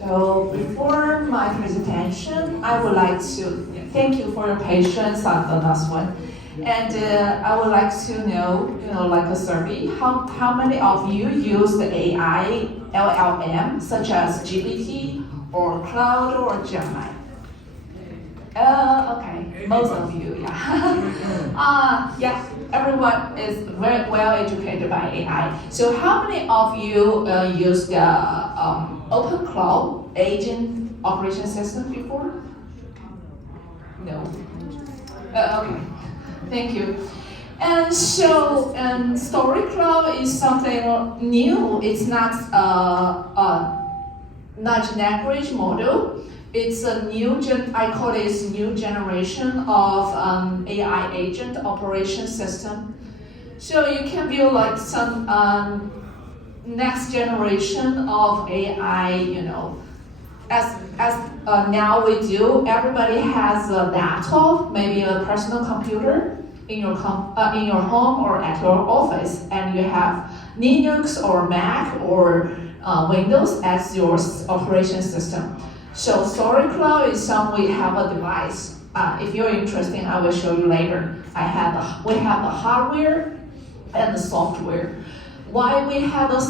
So before my presentation, I would like to thank you for your patience on the last one. And I would like to know, like a survey, how many of you use the AI LLM, such as GPT or Cloud or Gemini? Okay, most of you, yeah. Yeah, everyone is very well educated by AI. So how many of you use the OpenClaw agent operation system before? No. Okay, thank you. And so, StoryClaw is something new. It's not large language model. It's a I call it new generation of AI agent operation system. So you can build like some next generation of AI, as now we do. Everybody has a laptop, maybe a personal computer in your home or at your office, and you have Linux or Mac or Windows as your operation system. So StoryClaw is we have a device. If you're interested, I will show you later. We have the hardware and the software. Why we have the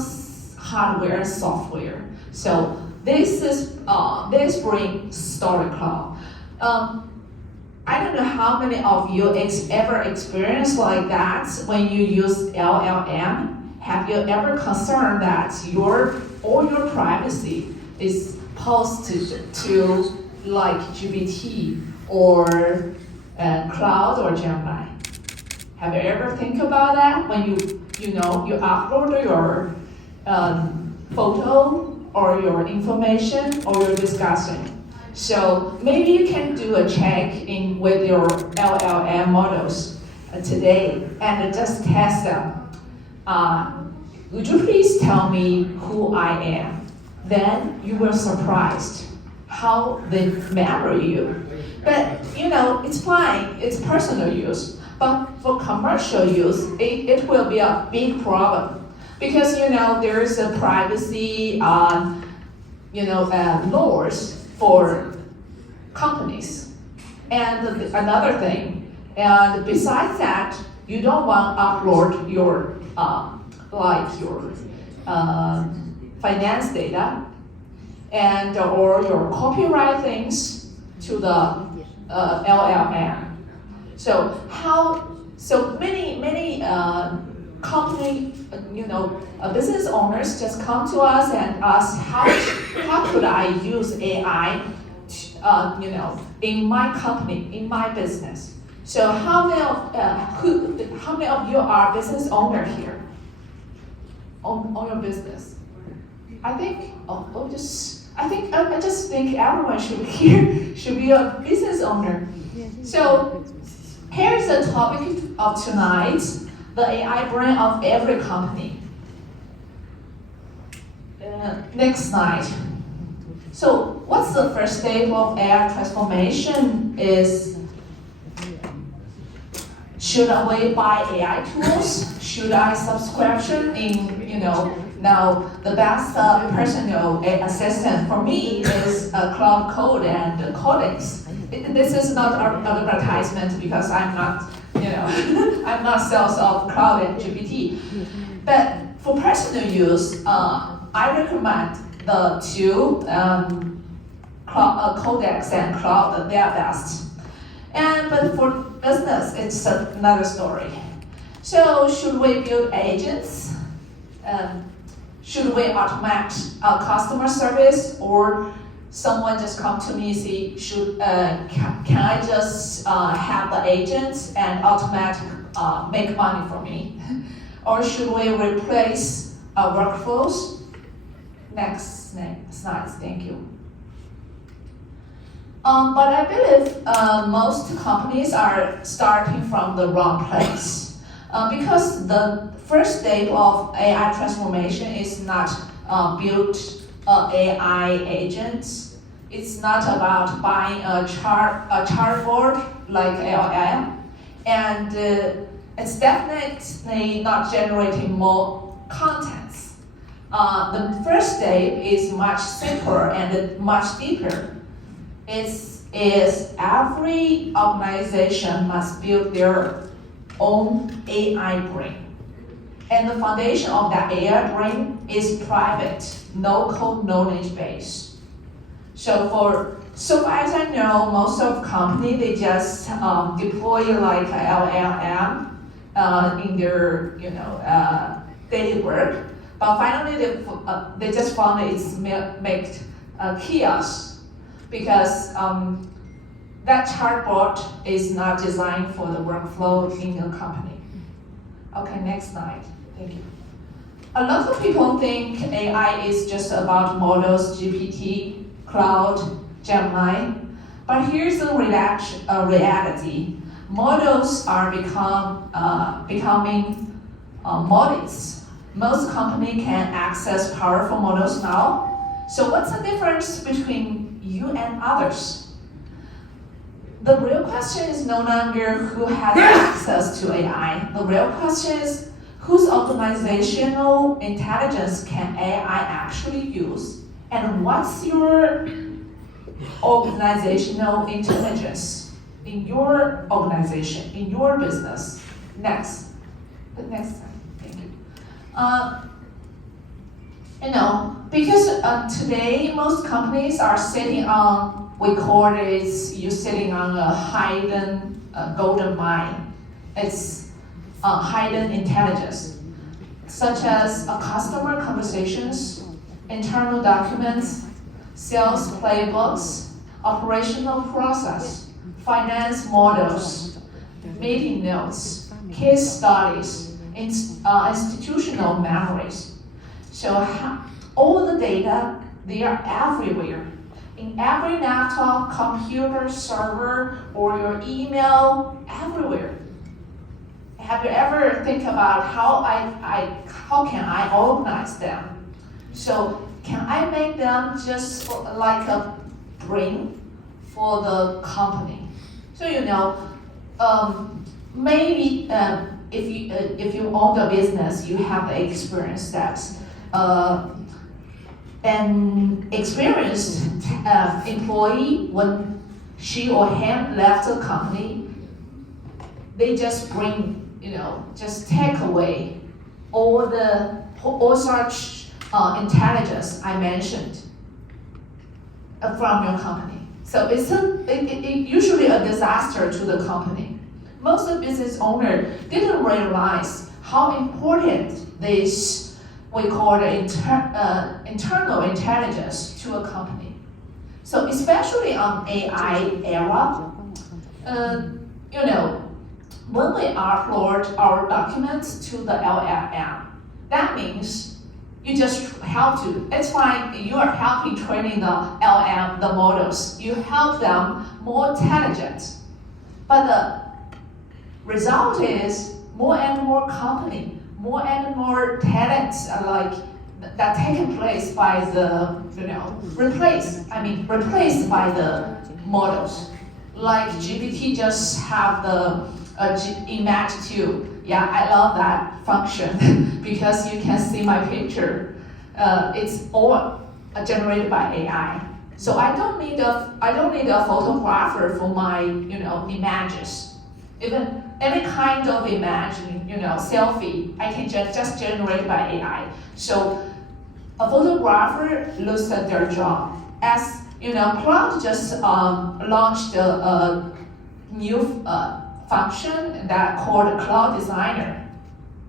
hardware and software? So this brings StoryClaw. I don't know how many of you ever experienced like that when you use LLM. Have you ever concerned that all your privacy is posted to like GPT or Cloud or Gemini? Have you ever think about that when you upload your photo or your information or your discussion? So maybe you can do a check in with your LLM models today and just test them. Would you please tell me who I am? Then you will surprised how they remember you. But it's fine, it's personal use. But for commercial use, it will be a big problem. Because there is a privacy laws for companies. And another thing, and besides that, you don't want to upload your finance data and or your copyright things to the LLM. So many company business owners just come to us and ask how could I use AI in my company, in my business. So how many of you are business owner here? On your business? I just think everyone should be a business owner. So here's the topic of tonight: the AI brain of every company. Next slide. So what's the first step of AI transformation is? Should we buy AI tools? Should I subscription in, now the best personal assistant for me is Cloud Code and Codex. This is not an advertisement because I'm not, I'm not sales of Cloud and GPT. But for personal use, I recommend the two, Codex and Cloud, they are best. But for business, it's another story. So should we build agents? Should we automate customer service, or someone just come to me and say, can I just have the agents and make money for me? Or should we replace our workflows? Next slide, thank you. But I believe most companies are starting from the wrong place. Because the first step of AI transformation is not build AI agents. It's not about buying a chartboard like LLM, and it's definitely not generating more contents. The first step is much simpler and much deeper. Is every organization must build their own AI brain. And the foundation of that AI brain is private, no code knowledge base. So as I know, most of company, they just deploy like LLM in their daily work. But finally, they just found it's make chaos because that chatbot is not designed for the workflow in your company. Okay, next slide. Thank you. A lot of people think AI is just about models, GPT, Cloud, Gemini, but here's the reality. Models are becoming models. Most companies can access powerful models now. So what's the difference between you and others? The real question is no longer who has access to AI. The real question is whose organizational intelligence can AI actually use? And what's your organizational intelligence in your organization, in your business? Next. The next slide. Thank you. Because today most companies are sitting on, we call it, you're sitting on a hidden golden mine. It's hidden intelligence, such as customer conversations, internal documents, sales playbooks, operational process, finance models, meeting notes, case studies, institutional memories. So all the data, they are everywhere. In every laptop, computer, server, or your email, everywhere. Have you ever think about how can I organize them? So can I make them just like a brain for the company? So maybe if you own the business, you have the experience that an experienced employee, when she or him left the company, they just just take away all such intelligence I mentioned from your company. So it's usually a disaster to the company. Most of the business owners didn't realize how important this, we call it internal intelligence to a company. So especially on AI era, when we upload our documents to the LLM, that means you just help to, it's fine, you are helping training the LLM, the models. You help them more intelligent. But the result is more and more company, more and more talents that taken place by the, replaced by the models. Like GPT just have the image too. Yeah, I love that function because you can see my picture. It's all generated by AI. So I don't need a photographer for my images. Even any kind of image, selfie, I can just generate by AI. So a photographer loses their job. As Cloud just launched a new function that called Cloud Designer.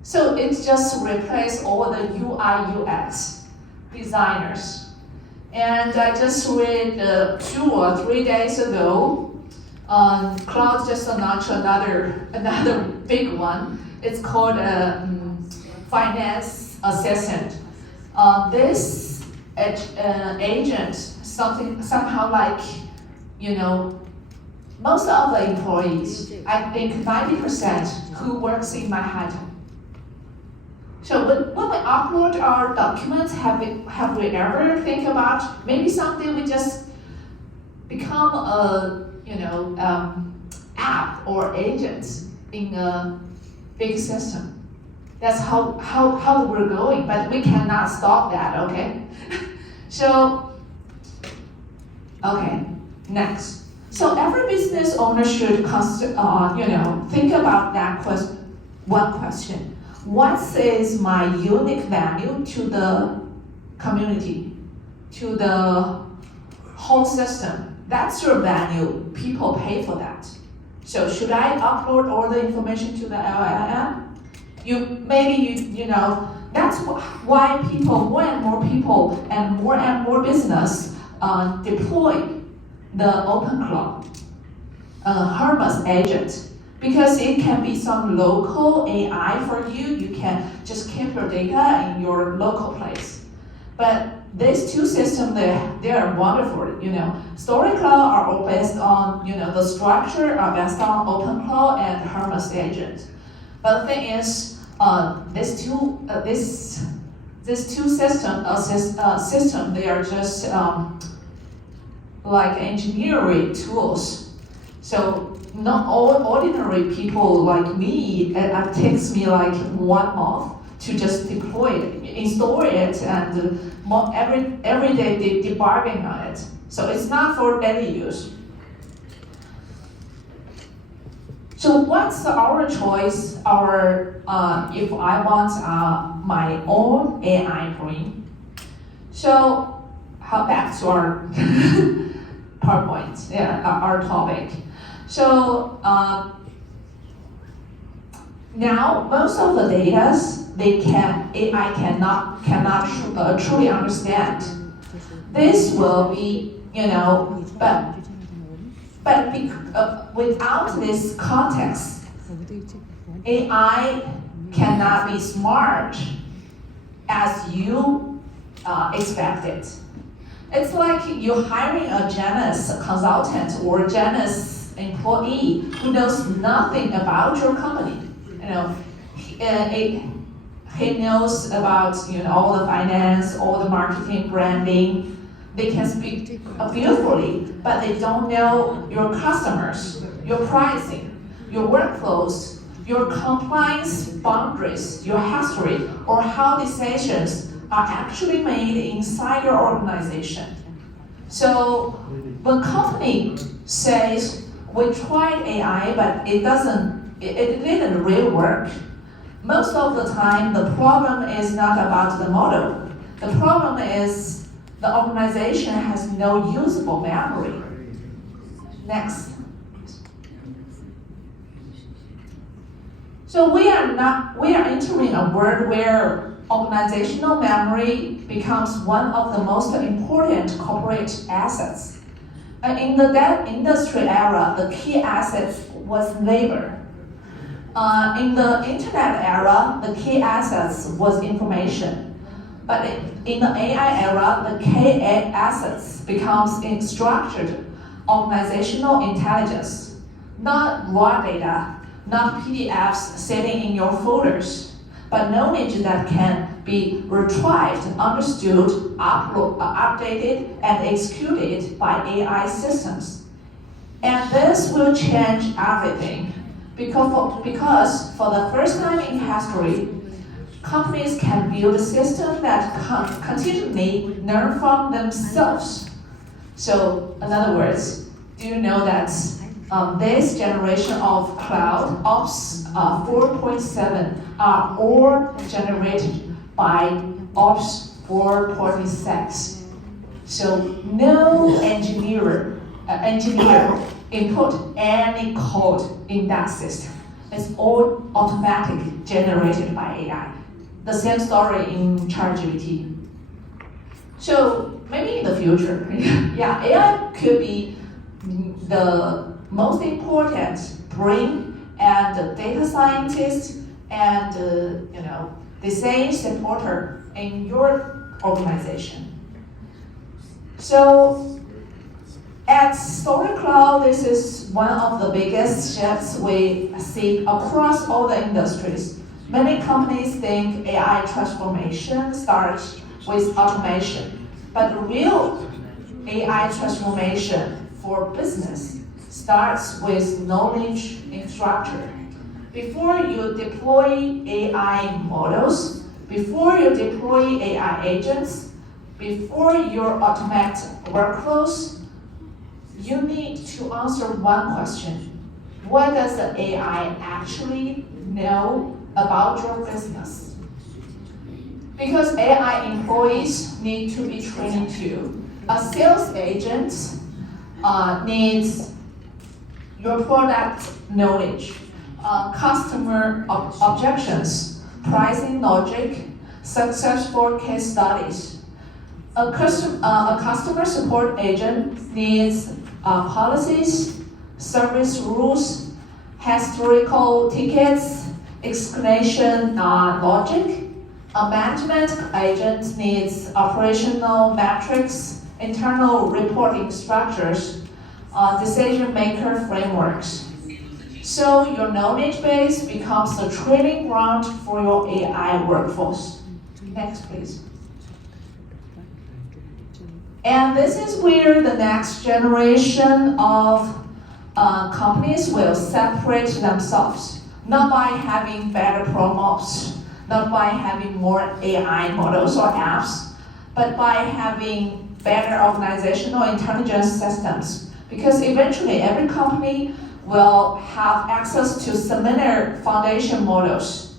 So it just replaced all the UI UX designers. And I just read 2 or 3 days ago, Cloud just announced another big one. It's called Finance Assistant. This agent, somehow like, most of the employees, I think 90% who works in Manhattan. So when we upload our documents, have we ever think about maybe someday we just become a app or agents in a big system? That's how we're going, but we cannot stop that, okay? So, okay, next. So every business owner should think about that one question. What is my unique value to the community, to the whole system? That's your value. People pay for that. So should I upload all the information to the LLM? That's why more and more people and more business deploy the OpenClaw Hermes agent, because it can be some local AI for you. You can just keep your data in your local place. But these two systems, they are wonderful. StoryClaw are all based on the structure are based on OpenClaw and Hermes agent. But the thing is, these two systems, they are just like engineering tools. So not all ordinary people like me, it takes me like 1 month to just deploy it, install it, and every day debugging on it. So it's not for daily use. So what's our choice? If I want my own AI brain. So back to our PowerPoint, our topic. So now most of the data AI cannot truly understand. This will be but without this context, AI cannot be smart as you expected. It's like you're hiring a Janus consultant or Janus employee who knows nothing about your company. He knows about all the finance, all the marketing, branding. They can speak beautifully, but they don't know your customers, your pricing, your workflows, your compliance boundaries, your history, or how decisions are actually made inside your organization. So when company says we tried AI, but it didn't really work, most of the time the problem is not about the model. The problem is the organization has no usable memory. Next. So we are entering a world where organizational memory becomes one of the most important corporate assets. In the dev industry era, the key asset was labor. In the internet era, the key assets was information. But in the AI era, the key assets becomes structured organizational intelligence, not raw data, not PDFs sitting in your folders, but knowledge that can be retrieved, understood, updated, and executed by AI systems. And this will change everything, because for the first time in history, companies can build a system that continually learn from themselves. So, in other words, do you know that this generation of cloud ops 4.7 are all generated by ops 4.6. So no engineer input any code in that system. It's all automatic generated by AI. The same story in ChatGPT. So maybe in the future, AI could be the most important brain and data scientist and design supporter in your organization. So at StoryClaw, this is one of the biggest shifts we see across all the industries. Many companies think AI transformation starts with automation, but real AI transformation for business starts with knowledge infrastructure. before you deploy AI models, before you deploy AI agents, before you automate workflows, you need to answer one question. What does the AI actually know about your business? Because AI employees need to be trained too. A sales agent needs your product knowledge, customer objections, pricing logic, successful case studies. A customer support agent needs policies, service rules, historical tickets, explanation logic. A management agent needs operational metrics, internal reporting structures, decision maker frameworks. So your knowledge base becomes the training ground for your AI workforce. Next, please. And this is where the next generation of companies will separate themselves, not by having better prompts, not by having more AI models or apps, but by having better organizational intelligence systems. Because eventually every company will have access to similar foundation models.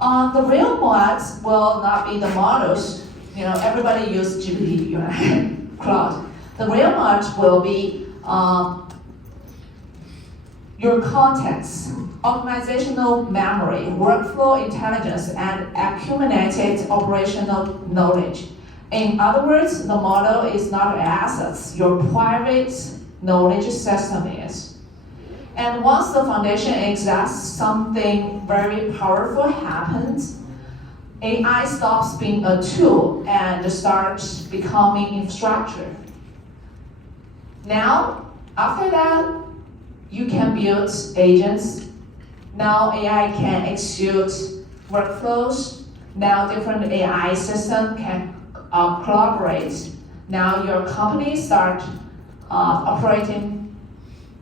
The real mods will not be the models. Everybody uses GPT, Claude. The real mods will be your context, organizational memory, workflow intelligence, and accumulated operational knowledge. In other words, the model is not assets, your private knowledge system is. And once the foundation exists, something very powerful happens. AI stops being a tool and starts becoming infrastructure. Now, after that, you can build agents. Now AI can execute workflows. Now different AI systems can collaborate. Now your company start operating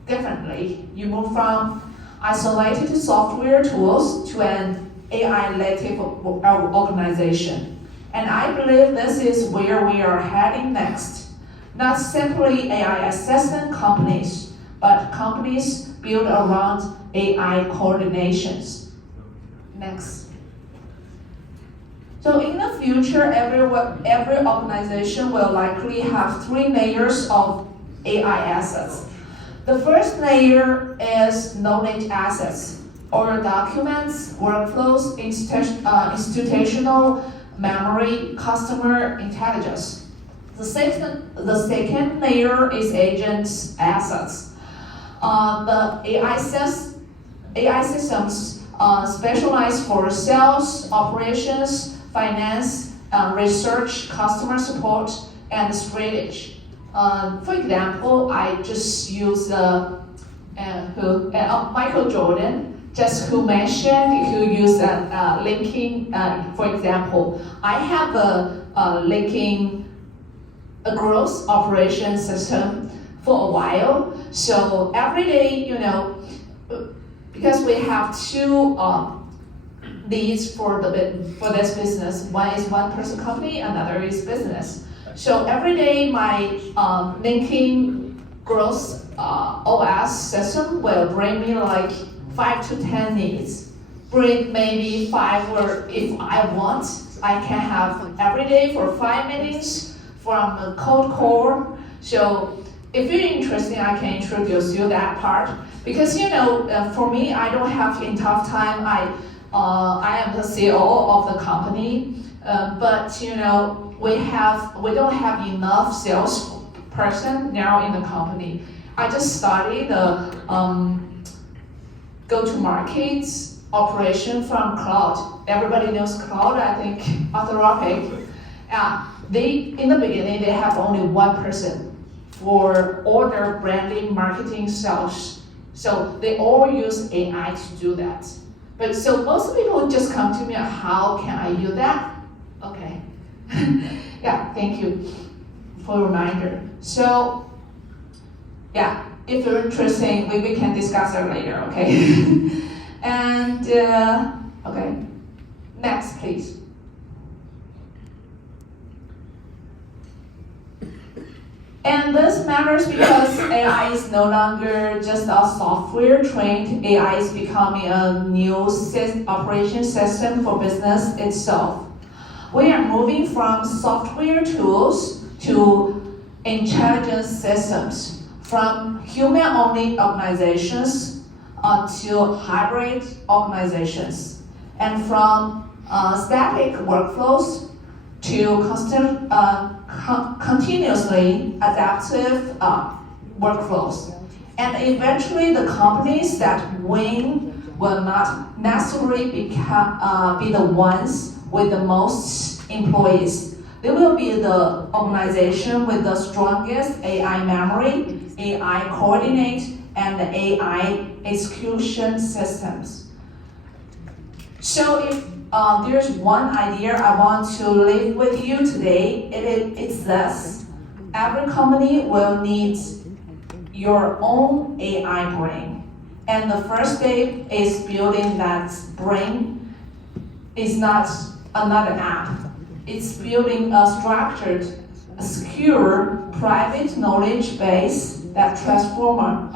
differently. You move from isolated software tools to an AI-native organization. And I believe this is where we are heading next. Not simply AI assistant companies, but companies built around AI coordinations. Next. So in the future, every organization will likely have 3 layers of AI assets. The first layer is knowledge assets, or documents, workflows, institutional memory, customer intelligence. The second layer is agents assets. The AI systems specialize for sales, operations, finance, research, customer support, and strategy. For example, I just use Michael Jordan, just who mentioned, who used linking, for example. I have a linking a growth operation system for a while. So every day, because we have 2 leads for this business. One is one-person company, another is business. So every day, my linking growth OS system will bring me like 5 to 10 needs. Bring maybe 5, or if I want, I can have every day for 5 minutes from the code core. So if you're interested, I can introduce you that part. Because for me, I don't have enough time. I am the CEO of the company, but we don't have enough sales person now in the company. I just studied the go-to-market operation from Cloud. Everybody knows Cloud, I think, Anthropic. In the beginning, they have only 1 person for all their branding, marketing, sales. So they all use AI to do that. But so most people just come to me, how can I do that? Okay. Yeah, thank you for the reminder. So, yeah, if you're interested, we can discuss it later, okay? And okay, next please. And this matters because AI is no longer just a software trained. AI is becoming a new operation system for business itself. We are moving from software tools to intelligence systems, from human-only organizations to hybrid organizations, and from static workflows to continuously adaptive workflows. And eventually the companies that win will not necessarily be the ones with the most employees. They will be the organization with the strongest AI memory, AI coordinate, and AI execution systems. So if there's one idea I want to leave with you today, it's this. Every company will need your own AI brain. And the first step is building that brain. It's not another app. It's building a structured, secure, private knowledge base that transforms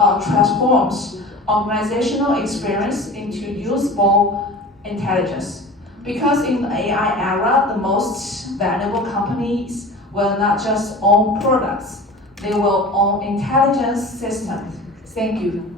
organizational experience into usable intelligence. Because in the AI era, the most valuable companies will not just own products, they will own intelligence systems. Thank you.